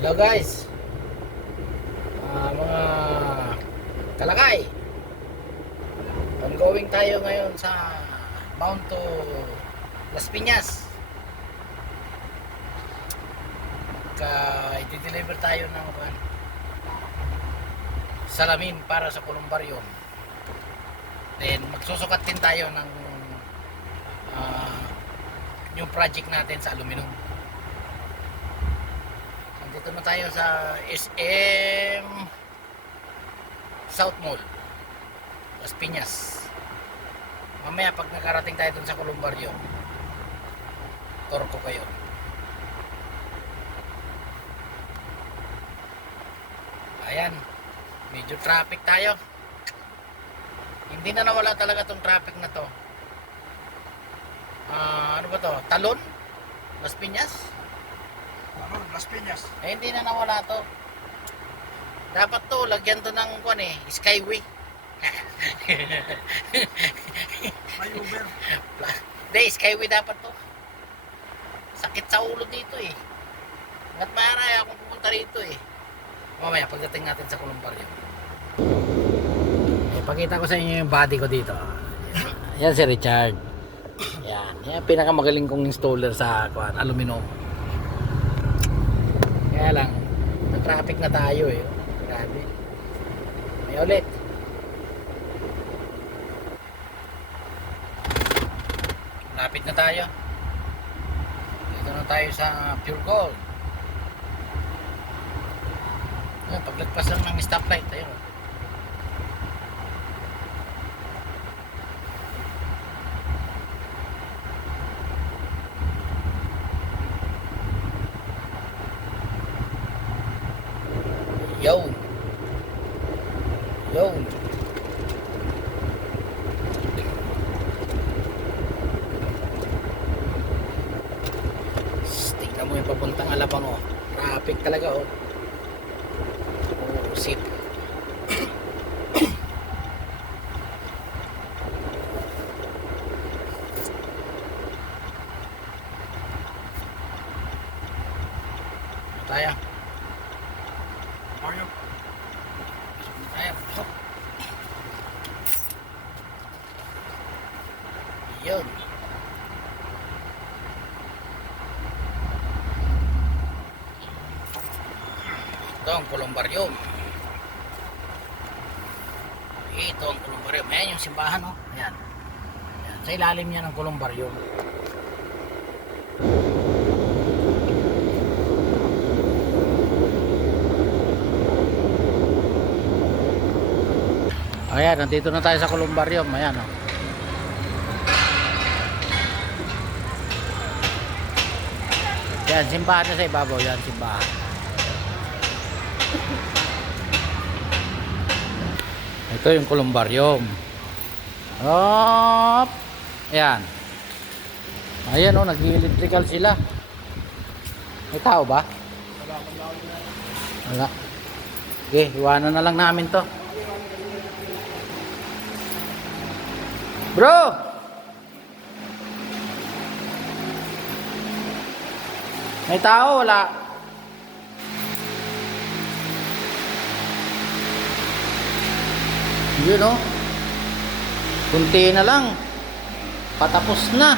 Hello guys, mga kalakay. Ongoing tayo ngayon sa Mount to Las Piñas. I-deliver tayo ng salamin para sa Columbarium. Then magsusukat din tayo ng yung project natin sa aluminum. Nandito na tayo sa SM South Mall, Las Piñas. Mamaya pag nakarating tayo dun sa Columbarium, tour ko kayo. Ayan, medyo traffic tayo. Hindi na nawala talaga tong traffic na to. Ano ba to? Talon? Las Piñas? Las Piñas. Eh, hindi na nawala to. Dapat to, lagyan to ng Skyway. May Uber. Hindi, Skyway dapat to. Sakit sa ulo dito eh. Ba't maaraya akong pumunta rito eh. Mamaya, pagdating natin sa Columbarium. Pakita ko sa inyo yung body ko dito. Yan si Richard. Yan. Yan pinakamagaling kong installer sa aluminum. Kaya lang, na-traffic na tayo eh. Grabe. May ulit. Lapit na tayo. Dito na tayo sa Pure Gold. Ayan, paglagpas lang ng stoplight. Ayun. Yo. Yo. Tingnan mo yung papuntang Alabang oh. Traffic talaga oh. Oh, sit. Tayo. Mario. Ayan. Yun. Ito ang Columbarium. Ito ang Columbarium. Ayan yung simbahan oh. Ayan. Ayan. Sa ilalim niya ng Columbarium. Ayan, nandito na tayo sa Columbarium. Ayan o. Yan, simbahan na sa ibabaw. Yan, simbahan. Ito yung Columbarium. Hop! Ayan. Ayan o, nag-electrical sila. May tao ba? Wala. Okay, iwanan na lang namin to. Bro! May tao, wala. Yun o. Kunti na lang. Patapos na.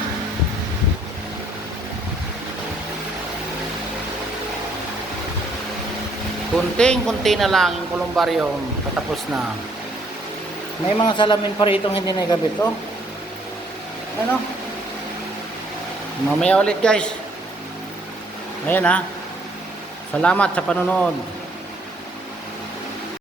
Kunting-kunti na lang yung Columbarium. Patapos na. May mga salamin pa rito hindi nagabit oh. Ano? Mamaya ulit guys. Ayan ha. Salamat sa panonood.